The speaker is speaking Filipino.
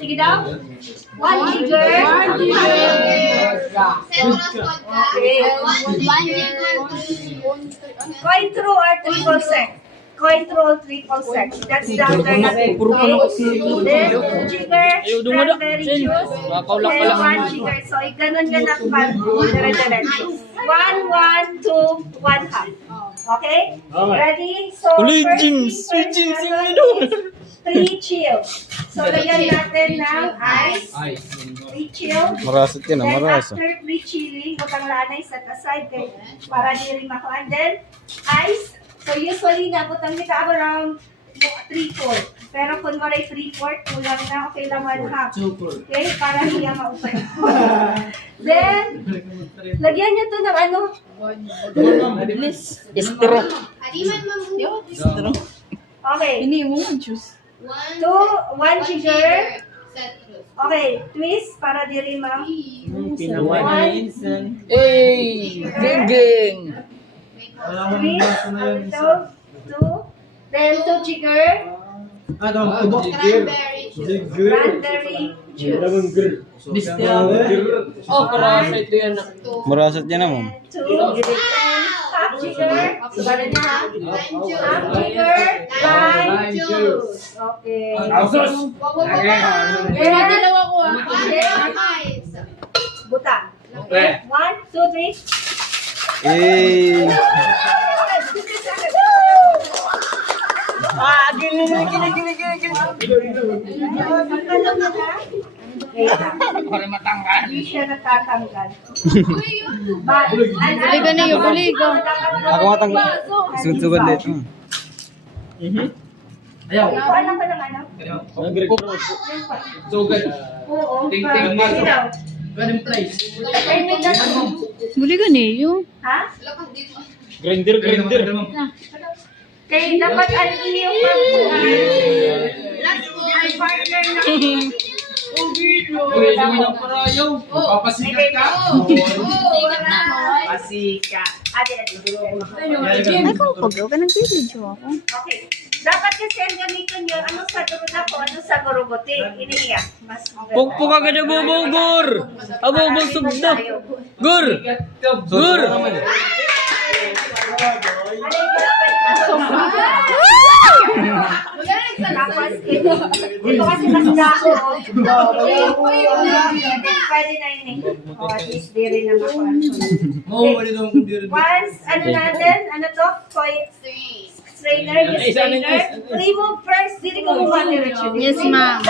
Sige daw. 1 jigger. Okay. Coin throw or triple sec. Coin throw, triple sec. That's the alternative. Then, 2 jigger, cranberry juice, then 1 jigger. So, ganun ganap pa. Dire-diretso. 1, 1, 2, 1 half. Okay? Ready? So, first thing first, 3 chill. So, lagyan natin ng ice. 3 chill. Marasot yan, Then, marasot. after pre-chilling, butang lanay set aside kay para di rin makuha. And then, ice. So, usually, nabutang kita around 3/4. Pero kung maray 3/4, kulang na, okay lang 1/2. Okay? Para niya maupay. Then, lagyan niyo to ng ano? Istro. Okay. Ini mo man juice. 1 jigger. Okay, twist para di rin ma. Hey! Geng! Twist. 2. Then 2 jigger. Cranberry juice. Oh, karasa ito yan. Marasot yan naman. 2. Half jigger. Bala niya ha. Half jigger. Lime juice. Okay. Kaya dalawa ko ah. Buta. 1, 2, 3. Hey! Hindi siya natatanggal. Buligan na yun, buligan. Ako matang sugod dito. Ayaw. Alam ka ng ano? Sugad. Oo. Ting-ting. Sinaw. Ganun place. Ay, may ganun. Buligan eh yun. Ha? Grinder. Kaya dapat ang iyong pagbuhay. Ay, partner na. Pwede mo ng parayaw. Papasikat ka. Pasikat. Ate. Ay, kung pagaw ka nag-video ako. Okay. Dapat kasi ang gamitin yun, ano sa durod ako, ano sa guruguti. Iniya. Mas maganda. Pukpuk agad ang bubugor. Ang bubusugdok. Gur. Gur. Tapos, ito kasi mas dako. Pwede na yun eh. O, at least di rin naman ako. Once, ano natin? Ano to? Strainer, yung strainer. Remove first. Dili ko mukha diretso. Yes, ma'am.